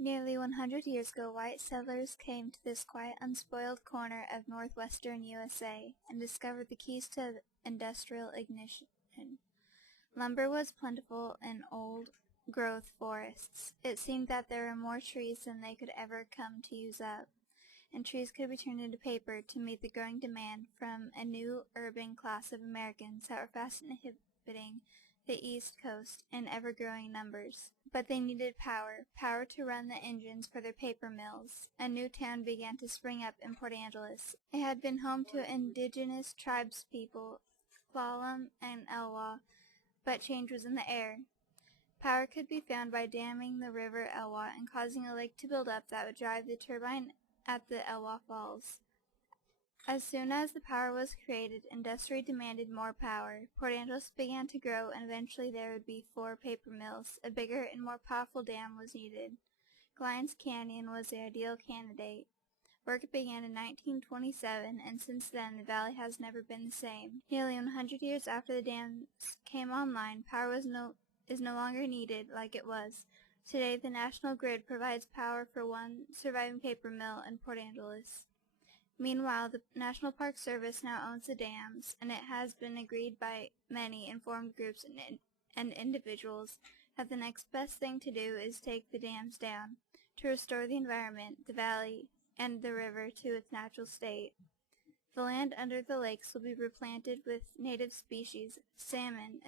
Nearly 100 years ago, white settlers came to this quiet, unspoiled corner of northwestern USA and discovered the keys to industrial ignition. Lumber was plentiful in old-growth forests. It seemed that there were more trees than they could ever come to use up, and trees could be turned into paper to meet the growing demand from a new urban class of Americans that were fast inhabiting the East Coast in ever-growing numbers. But they needed power to run the engines for their paper mills. A new town began to spring up in Port Angeles. It had been home to indigenous tribespeople, Clallam and Elwha, but change was in the air. Power could be found by damming the river Elwha and causing a lake to build up that would drive the turbine at the Elwha Falls. As soon as the power was created, industry demanded more power. Port Angeles began to grow, and eventually there would be 4 paper mills. A bigger and more powerful dam was needed. Glines Canyon was the ideal candidate. Work began in 1927, and since then the valley has never been the same. Nearly 100 years after the dams came online, power is no longer needed like it was. Today, the National Grid provides power for one surviving paper mill in Port Angeles. Meanwhile, the National Park Service now owns the dams, and it has been agreed by many informed groups and individuals that the next best thing to do is take the dams down to restore the environment, the valley, and the river to its natural state. The land under the lakes will be replanted with native species, salmon,